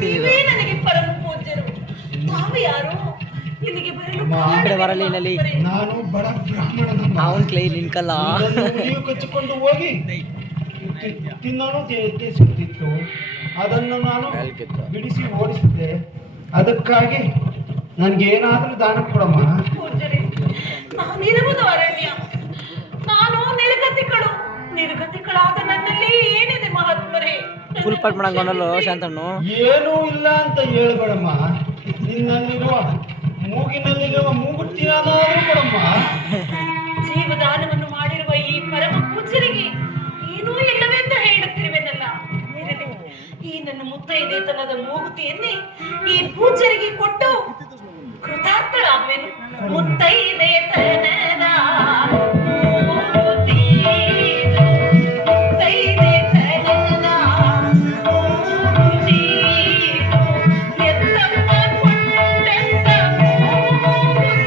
ನೀವೇ ನನಗೆ ಪರಮ ಪೂಜ್ಯರು. ತಾವು ಯಾರು? ಇಲ್ಲಿಗೆ ಬರಲು ಬರಲಿನಲ್ಲಿ ನಾನು ಬಡ ಬ್ರಾಹ್ಮಣನಮ್ಮ. ಅವನ್ ಕ್ಲೈ ನಿನ್ಕಲ್ಲ ನೀವು ಕಚ್ಚಿಕೊಂಡು ಹೋಗಿ ತಿನ್ನಲು ಸಿಗ್ತಿತ್ತು. ಅದನ್ನು ನಾನು ಬಿಡಿಸಿ ಓಡಿಸಿದ್ದೆ. ಅದಕ್ಕಾಗಿ ನನ್ಗೇನಾದ್ರೂ ದಾನ ಕೊಡಮ್ಮ. ಪೂಜ್ಯರೇ, ನಾನಿರುವುದು ಅರಣ್ಯ. ನಾನು ನಿರ್ಗತಿಗಳಾದ ನನ್ನಲ್ಲಿ ಏನಿದೆ ಮಹಾತ್ಮರೇ? Full pot ಮಾಡಂಗನಲ್ಲ ಶಾಂತಣ್ಣು. ಏನೂ ಇಲ್ಲ ಅಂತ ಹೇಳ್ಬೇಡಮ್ಮ. ನಿನ್ನಲ್ಲಿರುವ ಮೂಗಿನಲ್ಲಿರುವ ಮೂಗುತ್ತಿನಾದ್ರೂ ಕೊಡಮ್ಮ. ಜೀವದಾನವನ್ನು ಮಾಡಿರುವ ಈ ಪರಮ ಪೂಜ್ಯರಿಗೆ ಏನೂ ಇಲ್ಲವೆಂದು ಹೇಳುತ್ತಿರುವೆನಲ್ಲ. ಈ ನನ್ನ ಮುತ್ತೈದೆತನದ ಮೂಗುತಿಯನ್ನೇ ಈ ಪೂಜ್ಯರಿಗೆ ಕೊಟ್ಟು ಕೃತಾರ್ಥಳಾಗುವೆನು. ಮುತ್ತೈದೆತನದ ಮೂಗುತಿ, ಮುತ್ತೈದೆತನದ ಮೂಗುತಿ, ಎತ್ತಮ್ಮ ಕೊಂಡೆತ್ತ ಮೂಗುತಿ.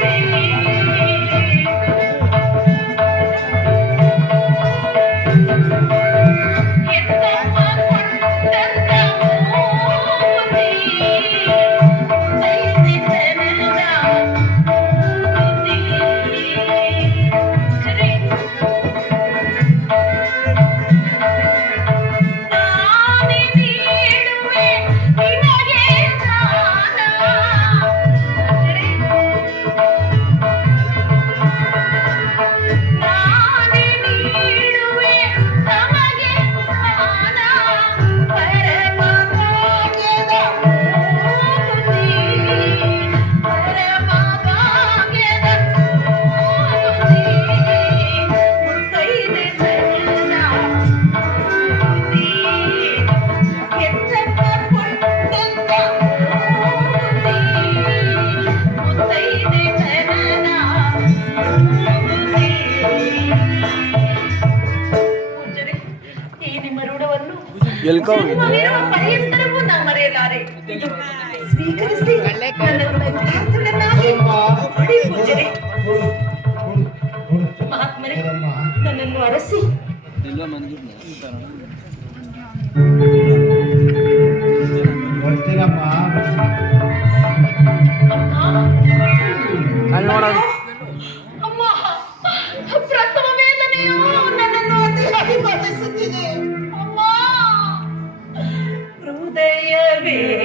ಪರ್ಯಂತರವೂ ನಾ ಮರೆಯಲಾರೆ. ಸ್ವೀಕರಿಸಿ ಪೂಜ್ಯರೇ. ಮಹಾತ್ಮರೇ, ನನ್ನನ್ನು ಅರಸಿ ಬರ್ತೀನಮ್ಮ.